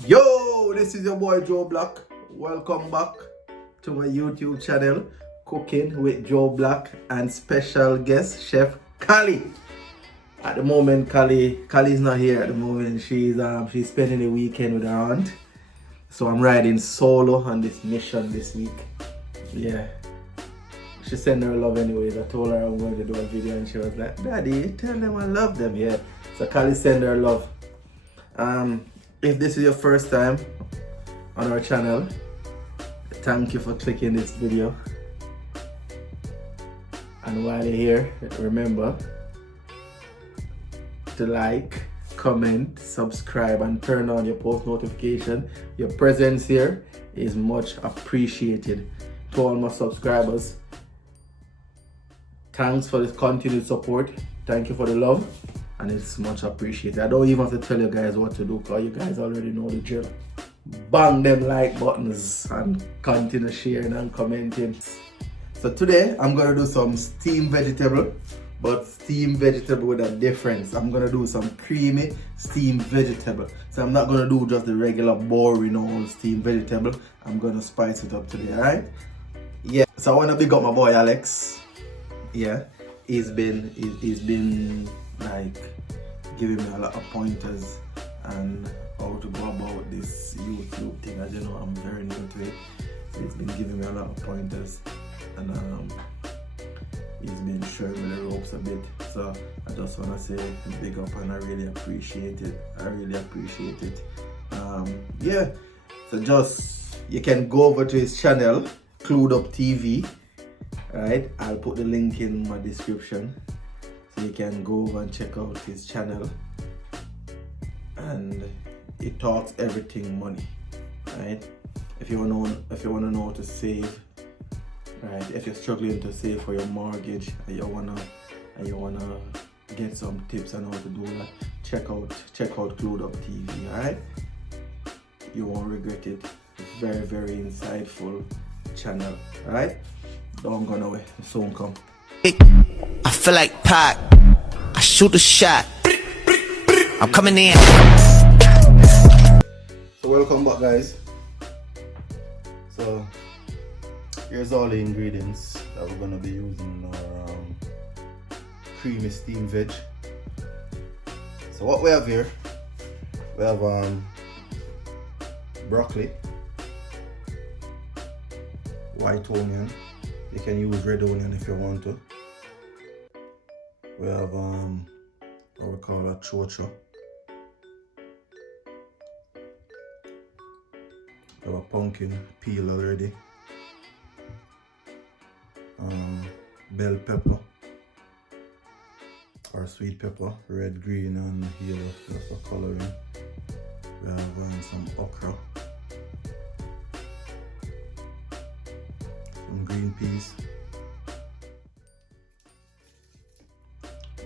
Yo, this is your boy JoeBlack. Welcome back to my YouTube channel, Cooking with JoeBlack and special guest Chef Kali. At the moment, Kali's not here at the moment. She's spending the weekend with her aunt. So I'm riding solo on this mission this week. Yeah. She sent her love anyways. I told her I'm going to do a video and she was like, Daddy, tell them I love them. Yeah. So Kali sent her love. If this is your first time on our channel, thank you for clicking this video. And while you're here, remember to like, comment, subscribe, and turn on your post notification. Your presence here is much appreciated. To all my subscribers, thanks for this continued support. Thank you for the love, and it's much appreciated. I don't even have to tell you guys what to do because you guys already know the drill. Bang them like buttons and continue sharing and commenting. So today I'm gonna do some steamed vegetable, but steamed vegetable with a difference. I'm gonna do some creamy steamed vegetable. So I'm not gonna do just the regular boring old steamed vegetable. I'm gonna spice it up today, alright? Yeah, so I wanna big up my boy Alex. Yeah, he's been like giving me a lot of pointers and how to go about this YouTube thing. As you know, I'm very new to it. So he's been giving me a lot of pointers and he's been showing me the ropes a bit. So I just want to say big up and I really appreciate it. Yeah, so just you can go over to his channel, Clued Up TV. Alright, I'll put the link in my description so you can go over and check out his channel. And it talks everything money. Right? If you wanna know how to save, right? If you're struggling to save for your mortgage and you wanna get some tips on how to do that, check out Clued Up TV, alright? You won't regret it. Very, very insightful channel, alright? Don't go nowhere, soon come. I feel like Pac. I shoot a shot. I'm coming in. So welcome back, guys. So here's all the ingredients that we're gonna be using in our creamy steamed veg. So what we have here, we have broccoli, white onion. You can use red onion if you want to. We have what we call a Cho Cho. We have a pumpkin peel already. Bell pepper or sweet pepper, red, green, and yellow, just for coloring. We have some okra, some green peas,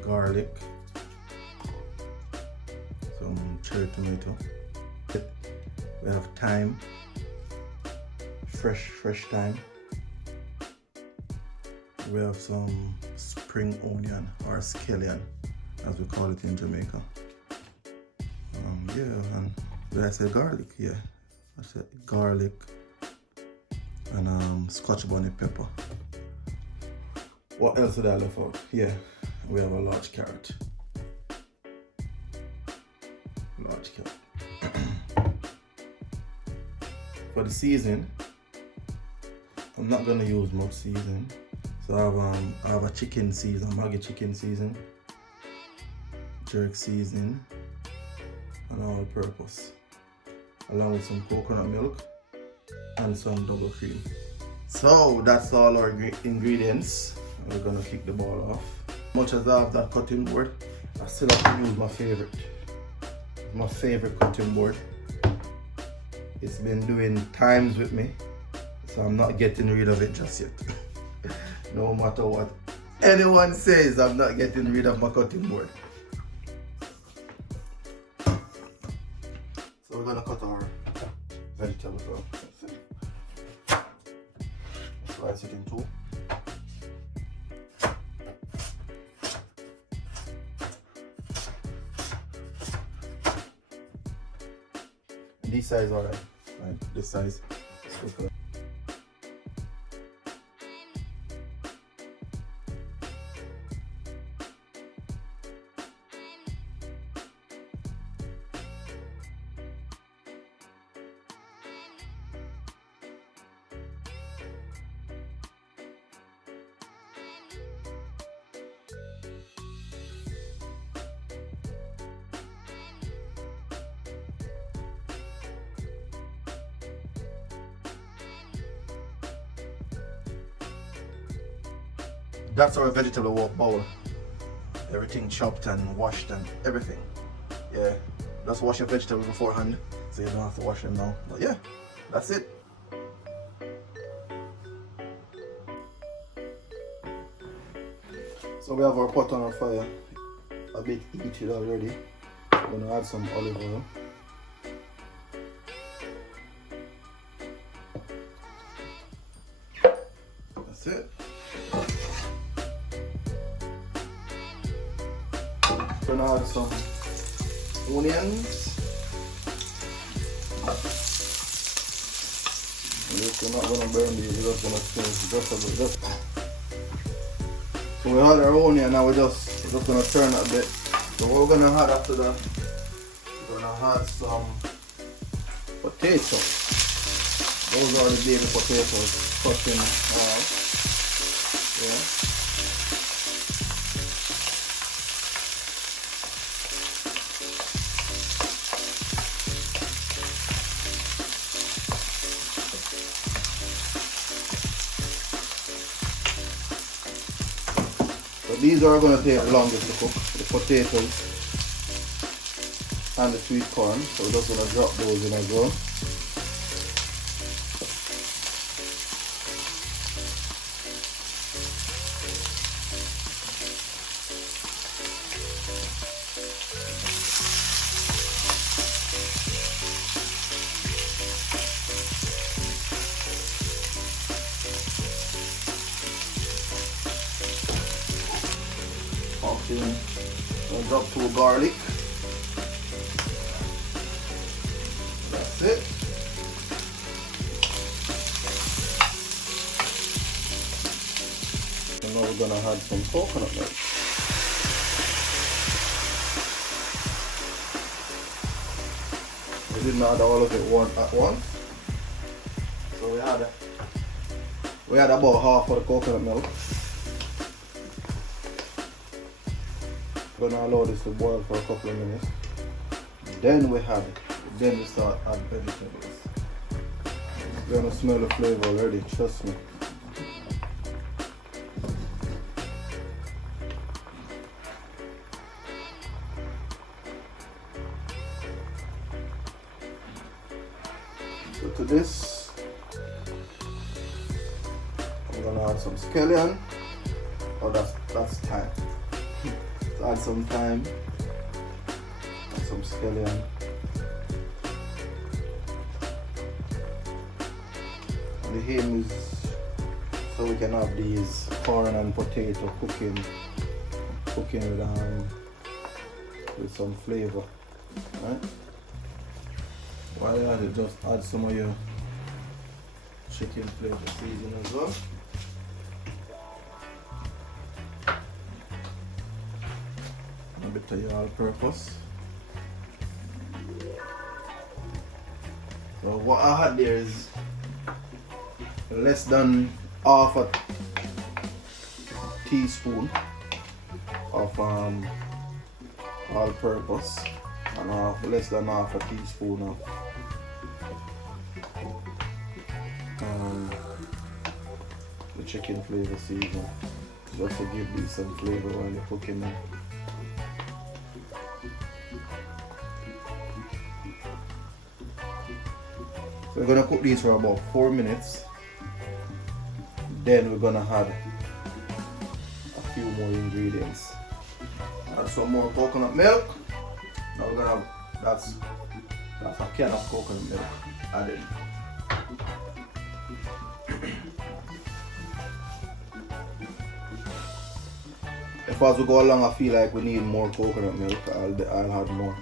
garlic, some cherry tomato. We have thyme, fresh thyme. We have some spring onion or scallion, as we call it in Jamaica. Yeah, and did I say garlic? Yeah, I said garlic and Scotch bonnet pepper. What else did I leave out? Yeah, we have a large carrot. For the season, I'm not gonna use much season. So I have a chicken season, Maggi chicken season, jerk season, and all purpose, along with some coconut milk and some double cream. So that's all our ingredients. We're gonna kick the ball off. As much as I have that cutting board, I still have to use my favorite cutting board. It's been doing times with me, so I'm not getting rid of it just yet. No matter what anyone says, I'm not getting rid of my cutting board. So we're gonna cut our vegetables off. Slice it in two. This size alright. Right, this size. Okay. That's our vegetable bowl. Everything chopped and washed and everything. Yeah, just wash your vegetables beforehand so you don't have to wash them now. But yeah, that's it. So we have our pot on our fire. A bit heated already. I'm gonna add some olive oil. That's it. We're gonna add some onions. We're not gonna burn these, we're just gonna change just a bit. So we had our onion, now we're just gonna turn it a bit. So what we're gonna add after that, we're gonna add some potato. Those are the baby potatoes cut in half. Yeah. These are going to take the longest to cook, the potatoes and the sweet corn, so we're just going to drop those in as well. I'll drop 2 garlic. That's it. And now we're gonna add some coconut milk. We didn't add all of it at once, so we had about half of the coconut milk. Gonna allow this to boil for a couple of minutes. Then we start add vegetables. You're gonna smell the flavor already, trust me. So to this, I'm gonna add some scallion. Oh, that's thyme. Add some thyme and some scallion. And the aim is so we can have these corn and potato cooking with some flavor, right? While you're at it, just add some of your chicken flavor seasoning as well. A bit of your all-purpose. So what I had there is less than half a teaspoon of all-purpose and less than half a teaspoon of the chicken flavor seasoning, just to give these some flavor while you're cooking them. So we're gonna cook these for about 4 minutes. Then we're gonna add a few more ingredients. Add some more coconut milk. Now we're gonna that's a can of coconut milk added. If as we go along I feel like we need more coconut milk, I'll add more.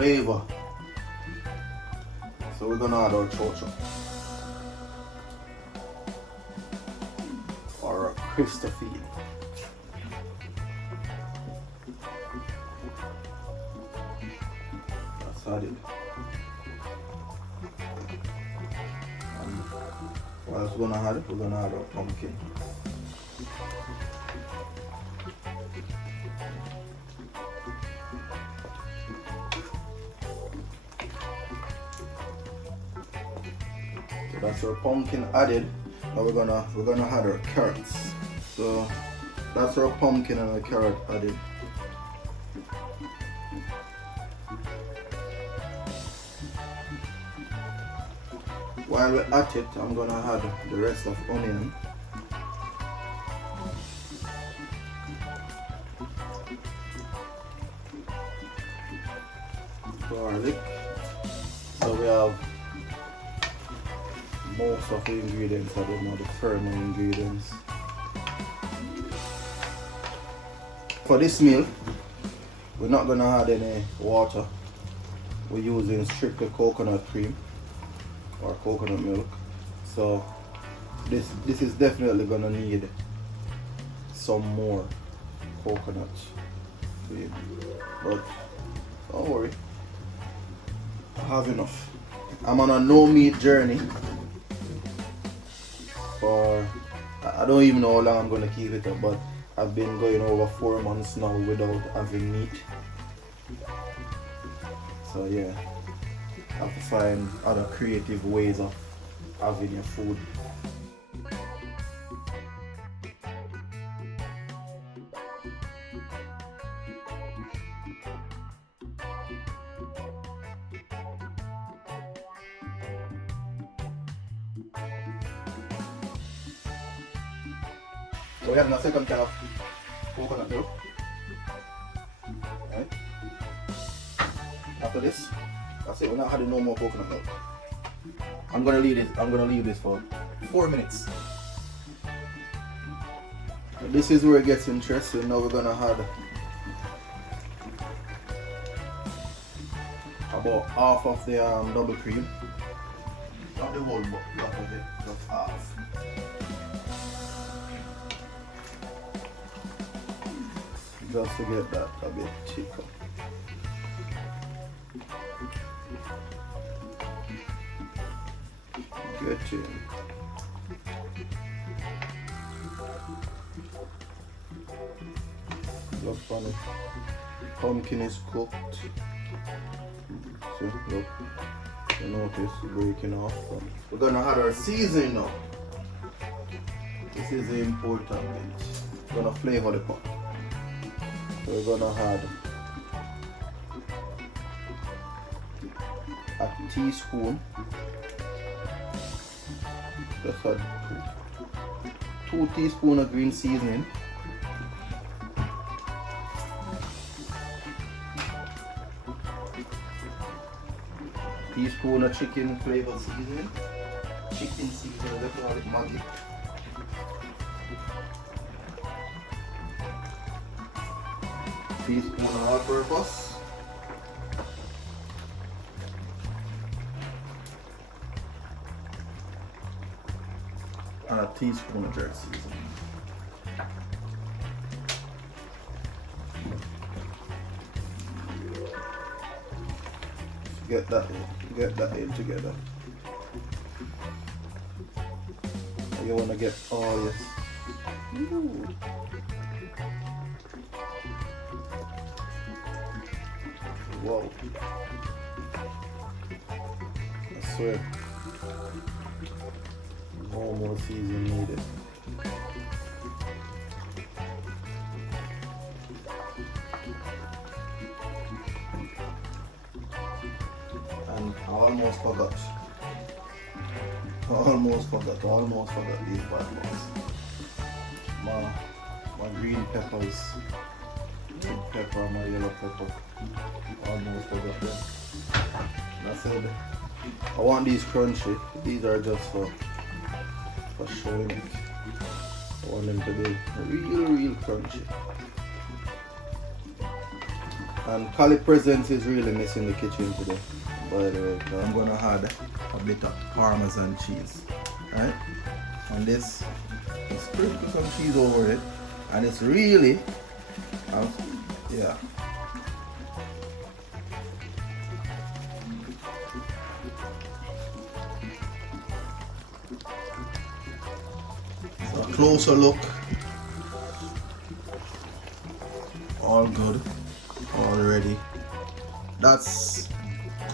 flavor. So we're gonna add our Cho Cho. Or a Christophine. That's added. And what else we're gonna add? We're gonna add our pumpkin. That's our pumpkin added. Now we're gonna add our carrots. So that's our pumpkin and our carrot added. While we're at it, I'm gonna add the rest of onion. Garlic. So we have most of the ingredients, I don't know the firmer ingredients. For this meal, we're not gonna add any water. We're using strictly coconut cream or coconut milk. So this is definitely gonna need some more coconut cream. But don't worry, I have enough. I'm on a no meat journey. For I don't even know how long I'm gonna keep it up, but I've been going over 4 months now without having meat. So yeah, I have to find other creative ways of having your food. So we have a second can of coconut milk. Right. After this, that's it. We're not adding no more coconut milk. I'm gonna leave this for 4 minutes. This is where it gets interesting. Now we're gonna add about half of the double cream. Not the whole block of it, just half. Just to get that a bit thicker. Get in. Look on it. Pumpkin is cooked. See, look. You notice breaking off. We're gonna add our seasoning now. This is the important bit. We're gonna flavor the pot. So we're gonna add a teaspoon. Just add 2 teaspoons of green seasoning. Teaspoon of chicken flavor seasoning. Chicken seasoning, let's call it Maggi. Teaspoon of all-purpose. And a teaspoon of jerk seasoning. Get that in together. You wanna get, oh yes. Ooh. Whoa. I swear. No more seasoning needed. And I almost forgot these bad ones. My green peppers, red pepper, my yellow pepper. Almost forgot them. And I said, I want these crunchy. These are just for showing it. I want them to be real crunchy. And Cali Presents is really missing the kitchen today. By the way, I'm gonna add a bit of Parmesan cheese, right? And this, sprinkle some cheese over it, and it's really, yeah. So a closer look. All good, all ready. That's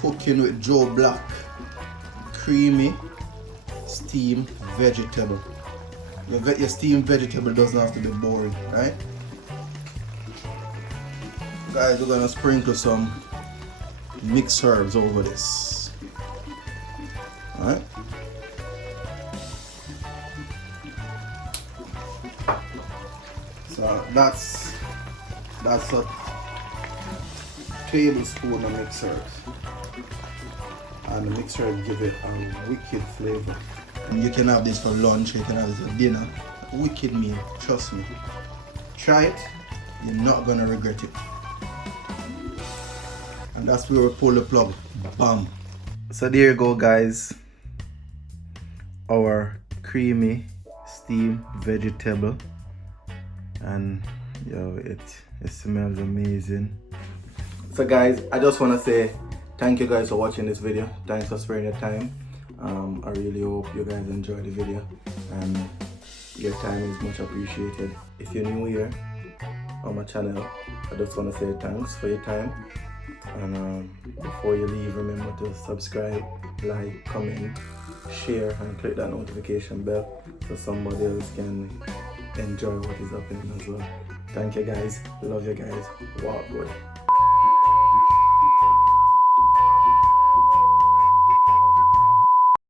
cooking with JoeBlack, creamy steamed vegetable. Your steamed vegetable doesn't have to be boring, right? Guys, we're gonna sprinkle some mixed herbs over this. Alright? So that's a tablespoon of mixed herbs. And the mixed herb give it a wicked flavor. And you can have this for lunch, you can have this for dinner. Wicked meal, trust me. Try it, you're not gonna regret it. And that's where we pull the plug. Bam. So there you go, guys. Our creamy steamed vegetable. And yo, it smells amazing. So guys, I just want to say thank you guys for watching this video. Thanks for sparing your time. I really hope you guys enjoy the video, and your time is much appreciated. If you're new here on my channel, I just want to say thanks for your time. And before you leave, remember to subscribe, like, comment, share, and click that notification bell so somebody else can enjoy what is happening as well. Thank you guys, love you guys, walk good.